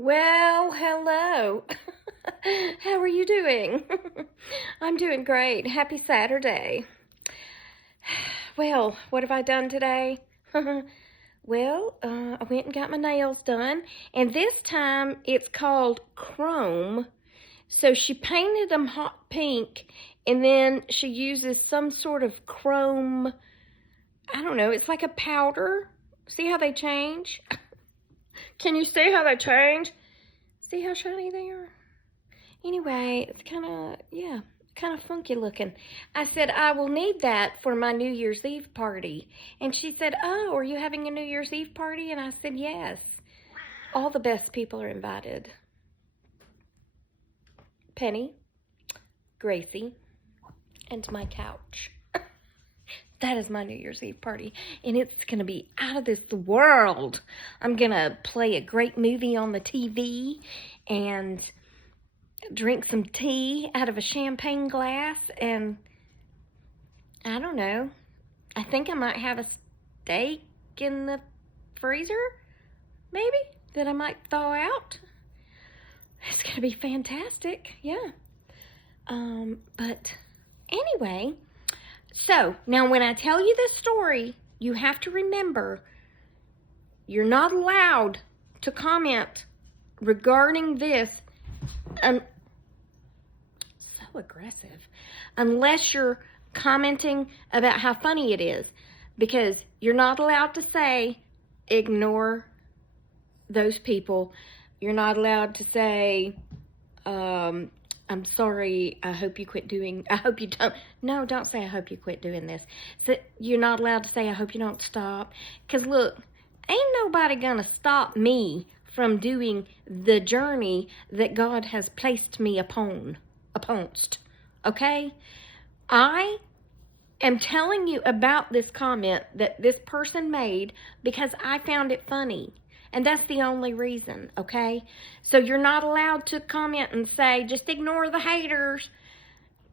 Well, hello. How are you doing? I'm doing great. Happy Saturday. Well, what have I done today? I went and got my nails done, and this time it's called chrome. So she painted them hot pink, and then she uses some sort of chrome. I don't know, it's like a powder. See how they change? Can you see how they change? See how shiny they are? Anyway, it's kind of funky looking. I said, I will need that for my New Year's Eve party. And she said, oh, are you having a New Year's Eve party? And I said, yes. All the best people are invited. Penny, Gracie, and my couch. That is my New Year's Eve party, and it's going to be out of this world. I'm going to play a great movie on the TV and drink some tea out of a champagne glass, and I don't know. I think I might have a steak in the freezer, maybe, that I might thaw out. It's going to be fantastic, yeah. But anyway, so now when I tell you this story, you have to remember you're not allowed to comment regarding this so aggressive unless you're commenting about how funny it is, because you're not allowed to say ignore those people. You're not allowed to say I'm sorry, I hope you don't. No, don't say I hope you quit doing this. So you're not allowed to say I hope you don't stop, because look, ain't nobody gonna stop me from doing the journey that God has placed me uponst. Okay? I am telling you about this comment that this person made because I found it funny. And that's the only reason, okay? So you're not allowed to comment and say, just ignore the haters,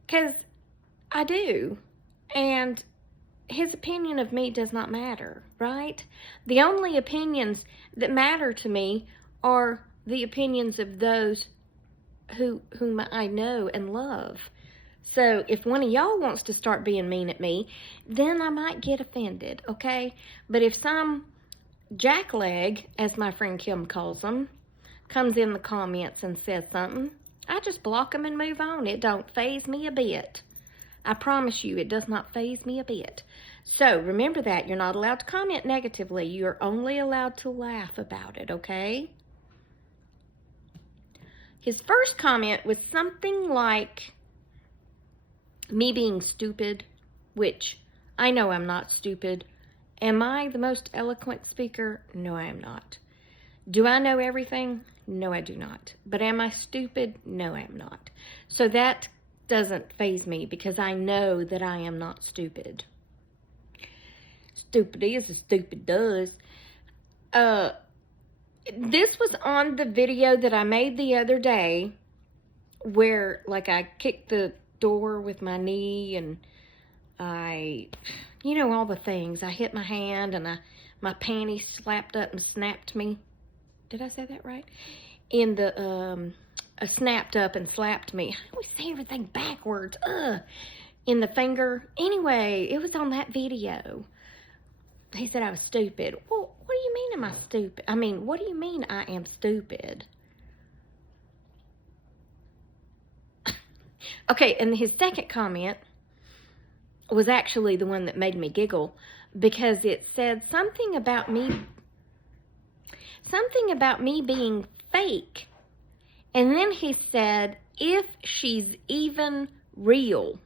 because I do. And his opinion of me does not matter, right? The only opinions that matter to me are the opinions of those whom I know and love. So if one of y'all wants to start being mean at me, then I might get offended, okay? But if some jackleg, as my friend Kim calls them, comes in the comments and says something, I just block them and move on. It don't faze me a bit. I promise you, it does not faze me a bit. So remember that. You're not allowed to comment negatively. You're only allowed to laugh about it, okay? His first comment was something like me being stupid, which I know I'm not stupid. Am I the most eloquent speaker? No, I am not. Do I know everything? No, I do not. But am I stupid? No, I am not. So that doesn't faze me because I know that I am not stupid. Stupid is as stupid does. This was on the video that I made the other day where, like, I kicked the door with my knee and all the things. I hit my hand and my panties slapped up and snapped me. Did I say that right? Snapped up and slapped me. I always say everything backwards. In the finger. Anyway, it was on that video. He said I was stupid. Well, what do you mean am I stupid? I mean, what do you mean I am stupid? Okay, and his second comment was actually the one that made me giggle, because it said something about me being fake. And then he said, if she's even real.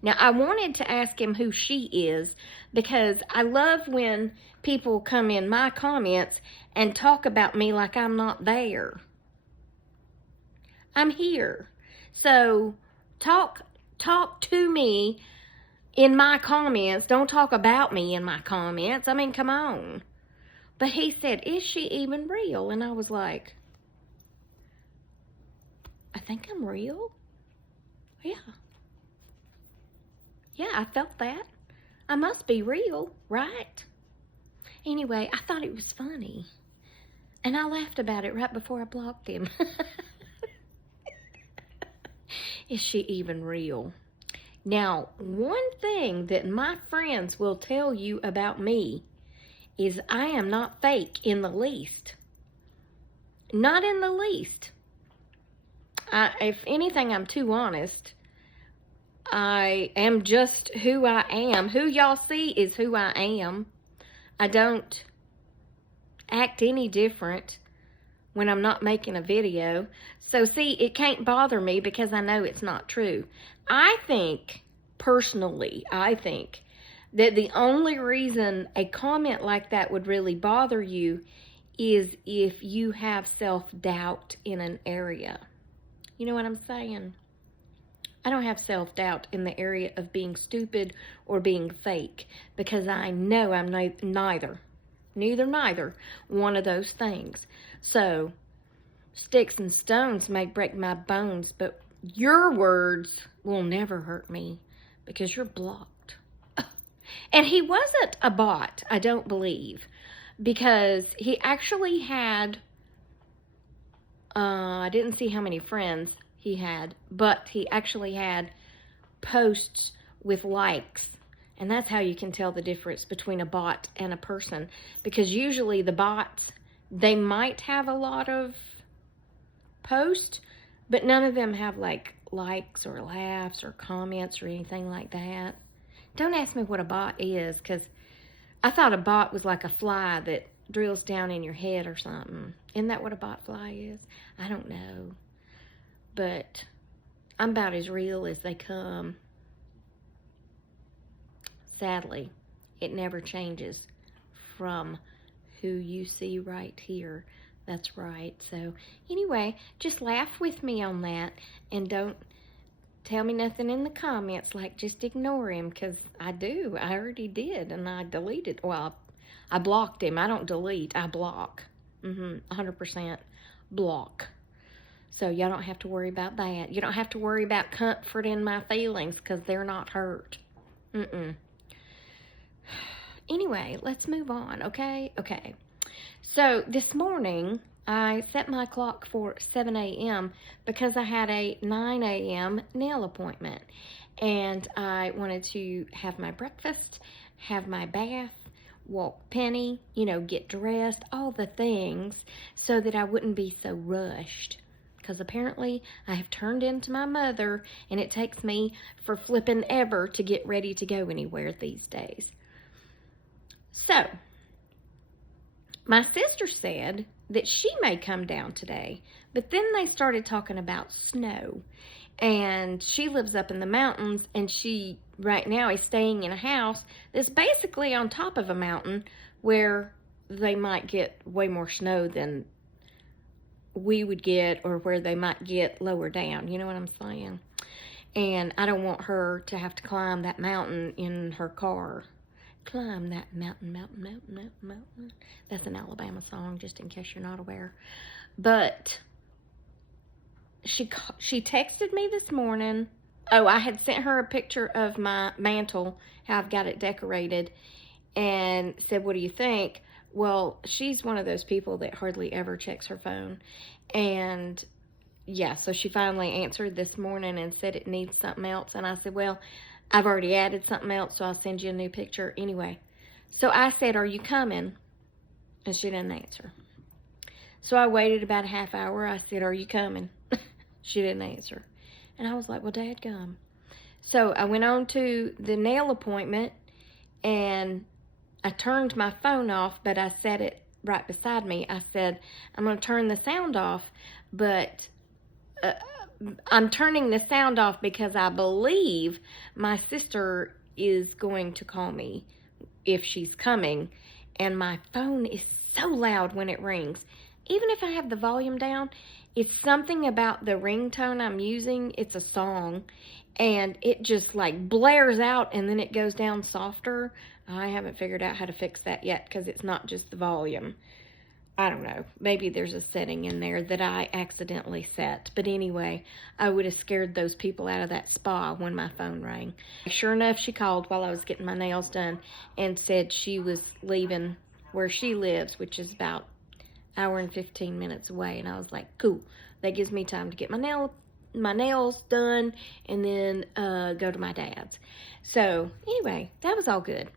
Now, I wanted to ask him who she is, because I love when people come in my comments and talk about me like I'm not there. I'm here. So talk to me in my comments. Don't talk about me in my comments. I mean, come on. But he said, is she even real? And I was like, I think I'm real. Yeah. Yeah, I felt that. I must be real, right? Anyway, I thought it was funny. And I laughed about it right before I blocked him. Is she even real? Now, one thing that my friends will tell you about me is I am not fake in the least. Not in the least. If anything, I'm too honest. I am just who I am. Who y'all see is who I am. I don't act any different when I'm not making a video. So see, it can't bother me because I know it's not true. I think, personally, that the only reason a comment like that would really bother you is if you have self-doubt in an area. You know what I'm saying? I don't have self-doubt in the area of being stupid or being fake because I know I'm neither one of those things. So, sticks and stones may break my bones, but your words will never hurt me because you're blocked. And he wasn't a bot, I don't believe, because he actually had, I didn't see how many friends he had, but he actually had posts with likes. And that's how you can tell the difference between a bot and a person. Because usually the bots, they might have a lot of posts, but none of them have like likes or laughs or comments or anything like that. Don't ask me what a bot is, because I thought a bot was like a fly that drills down in your head or something. Isn't that what a bot fly is? I don't know. But I'm about as real as they come. Sadly, it never changes from who you see right here. That's right. So anyway, just laugh with me on that, and don't tell me nothing in the comments like just ignore him, because I do. I already did, and I deleted. Well, I blocked him. I don't delete. I block. 100% block. So y'all don't have to worry about that. You don't have to worry about comforting my feelings because they're not hurt. Anyway, let's move on, okay? Okay. So this morning, I set my clock for 7 a.m. because I had a 9 a.m. nail appointment. And I wanted to have my breakfast, have my bath, walk Penny, get dressed, all the things, so that I wouldn't be so rushed. Because apparently I have turned into my mother, and it takes me for flipping ever to get ready to go anywhere these days. So, my sister said that she may come down today, but then they started talking about snow. And she lives up in the mountains, and she right now is staying in a house that's basically on top of a mountain where they might get way more snow than we would get, or where they might get lower down. You know what I'm saying? And I don't want her to have to climb that mountain in her car. Climb that mountain. That's an Alabama song, just in case you're not aware. But she texted me this morning. Oh, I had sent her a picture of my mantle, how I've got it decorated, and said, what do you think? Well, she's one of those people that hardly ever checks her phone. And yeah, so she finally answered this morning and said it needs something else. And I said, well, I've already added something else, so I'll send you a new picture anyway. So I said, are you coming? And she didn't answer. So I waited about a half hour. I said, are you coming? She didn't answer. And I was like, well, dadgum. So I went on to the nail appointment, and I turned my phone off, but I set it right beside me. I said, I'm going to turn the sound off, but I'm turning the sound off because I believe my sister is going to call me if she's coming, and my phone is so loud when it rings. Even if I have the volume down, it's something about the ringtone I'm using. It's a song, and it just like blares out, and then it goes down softer. I haven't figured out how to fix that yet, because it's not just the volume. I don't know. Maybe there's a setting in there that I accidentally set. But anyway, I would have scared those people out of that spa when my phone rang. Sure enough, she called while I was getting my nails done and said she was leaving where she lives, which is about hour and 15 minutes away. And I was like, cool. That gives me time to get my nails done and then go to my dad's. So anyway, that was all good.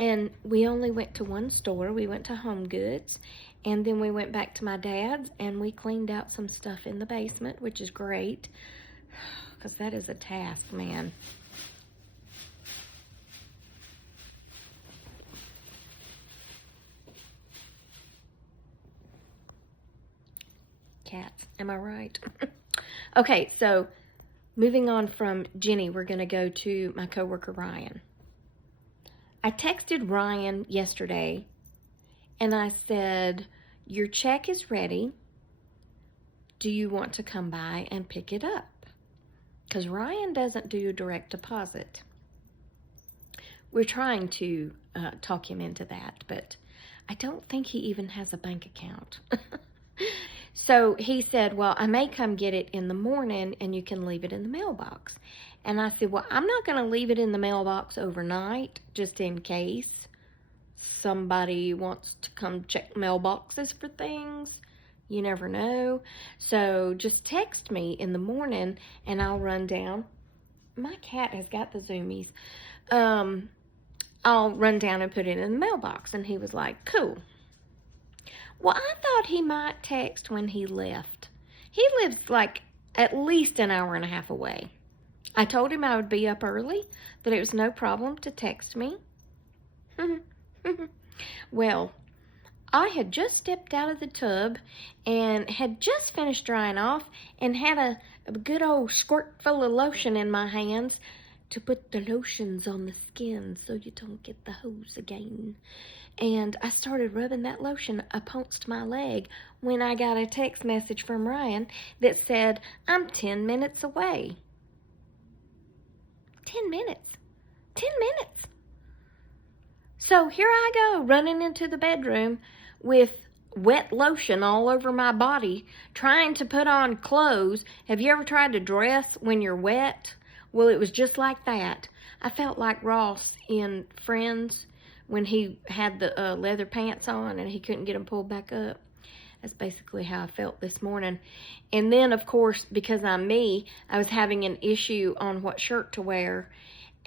And we only went to one store. We went to Home Goods, and then we went back to my dad's, and we cleaned out some stuff in the basement, which is great, because that is a task, man. Cats, am I right? Okay, so moving on from Jenny, we're going to go to my coworker Ryan. I texted Ryan yesterday and I said, your check is ready. Do you want to come by and pick it up? Because Ryan doesn't do direct deposit. We're trying to talk him into that, but I don't think he even has a bank account. So he said, well, I may come get it in the morning and you can leave it in the mailbox. And I said, well, I'm not going to leave it in the mailbox overnight, just in case somebody wants to come check mailboxes for things. You never know. So just text me in the morning and I'll run down. My cat has got the zoomies. I'll run down and put it in the mailbox. And he was like, cool. Well, I thought he might text when he left. He lives like at least an hour and a half away. I told him I would be up early, that it was no problem to text me. Well, I had just stepped out of the tub and had just finished drying off and had a good old squirt full of lotion in my hands to put the lotions on the skin so you don't get the hose again. And I started rubbing that lotion against my leg when I got a text message from Ryan that said, I'm 10 minutes away. 10 minutes. 10 minutes. So here I go, running into the bedroom with wet lotion all over my body, trying to put on clothes. Have you ever tried to dress when you're wet? Well, it was just like that. I felt like Ross in Friends when he had the leather pants on and he couldn't get them pulled back up. That's basically how I felt this morning. And then, of course, because I'm me, I was having an issue on what shirt to wear.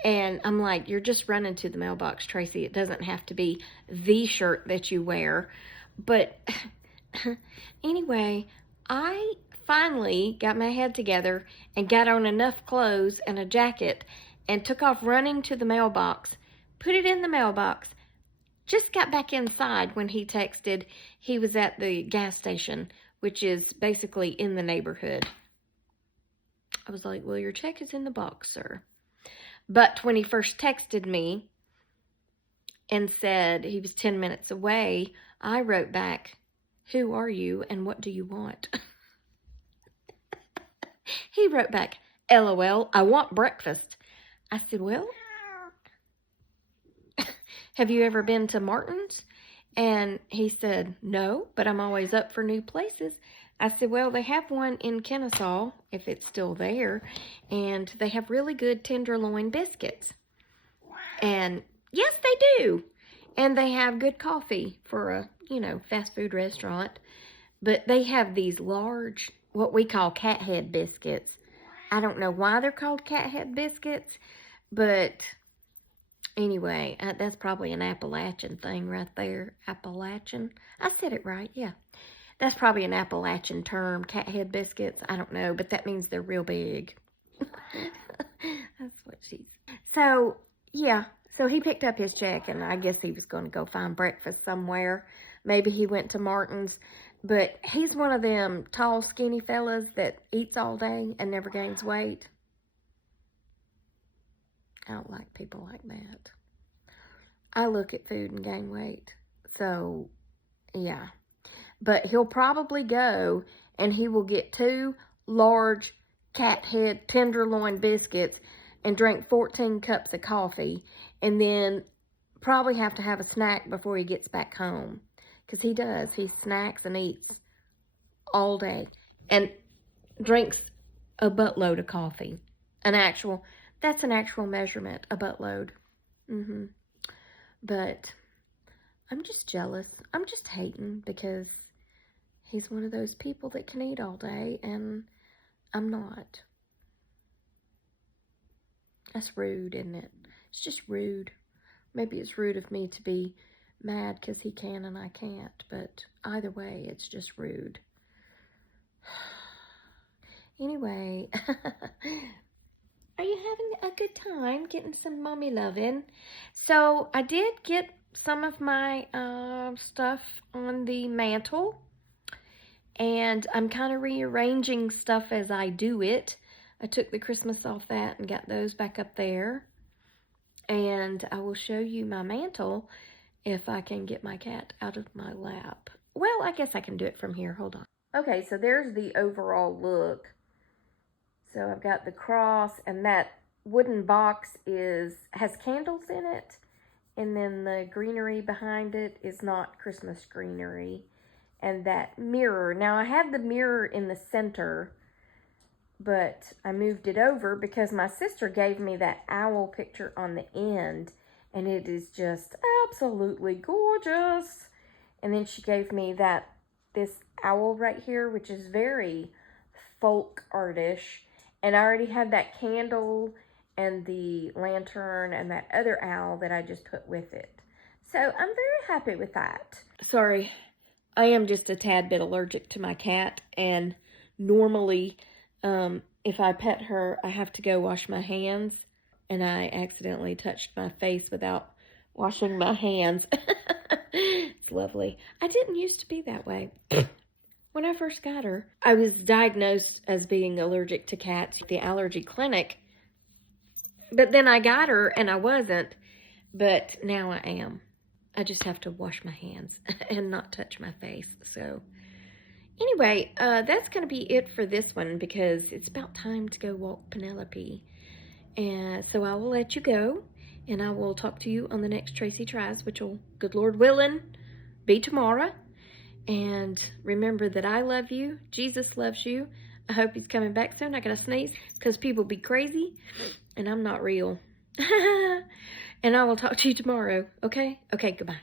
And I'm like, you're just running to the mailbox, Tracy. It doesn't have to be the shirt that you wear. But anyway, I finally got my head together and got on enough clothes and a jacket and took off running to the mailbox, put it in the mailbox, just got back inside when he texted. He was at the gas station, which is basically in the neighborhood. I was like, well, your check is in the box, sir. But when he first texted me and said he was 10 minutes away, I wrote back, who are you and what do you want? He wrote back, LOL, I want breakfast. I said, well, have you ever been to Martin's? And he said, no, but I'm always up for new places. I said, well, they have one in Kennesaw, if it's still there, and they have really good tenderloin biscuits. And yes, they do. And they have good coffee for a, fast food restaurant. But they have these large, what we call cat head biscuits. I don't know why they're called cat head biscuits, but anyway, that's probably an Appalachian thing right there. Appalachian? I said it right, yeah. That's probably an Appalachian term, cat head biscuits. I don't know, but that means they're real big. That's what she's... So, yeah. So he picked up his check, and I guess he was going to go find breakfast somewhere. Maybe he went to Martin's. But he's one of them tall, skinny fellas that eats all day and never gains weight. I don't like people like that. I look at food and gain weight. So, yeah. But he'll probably go and he will get 2 large cat head tenderloin biscuits and drink 14 cups of coffee and then probably have to have a snack before he gets back home. Because he does. He snacks and eats all day and drinks a buttload of coffee. That's an actual measurement, a buttload. But I'm just jealous. I'm just hating because He's one of those people that can eat all day, and I'm not. That's rude, isn't it? It's just rude. Maybe it's rude of me to be mad because he can and I can't, but either way, it's just rude. Anyway, are you having a good time getting some mommy loving? So I did get some of my stuff on the mantle, and I'm kind of rearranging stuff as I do it. I took the Christmas off that and got those back up there. And I will show you my mantle if I can get my cat out of my lap. Well, I guess I can do it from here. Hold on. Okay, so there's the overall look. So I've got the cross, and that wooden box has candles in it. And then the greenery behind it is not Christmas greenery. And that mirror. Now, I had the mirror in the center, but I moved it over because my sister gave me that owl picture on the end, and it is just absolutely gorgeous. And then she gave me this owl right here, which is very folk artish. And I already had that candle and the lantern and that other owl that I just put with it. So I'm very happy with that. Sorry, I am just a tad bit allergic to my cat, and normally if I pet her, I have to go wash my hands, and I accidentally touched my face without washing my hands. It's lovely. I didn't used to be that way. When I first got her, I was diagnosed as being allergic to cats at the allergy clinic, but then I got her and I wasn't, but now I am. I just have to wash my hands and not touch my face. So anyway, that's going to be it for this one because it's about time to go walk Penelope. And so I will let you go, and I will talk to you on the next Tracy Tries, which will, good Lord willing, be tomorrow. And remember that I love you. Jesus loves you. I hope he's coming back soon. I gotta sneeze because people be crazy, and I'm not real. And I will talk to you tomorrow, okay? Okay, goodbye.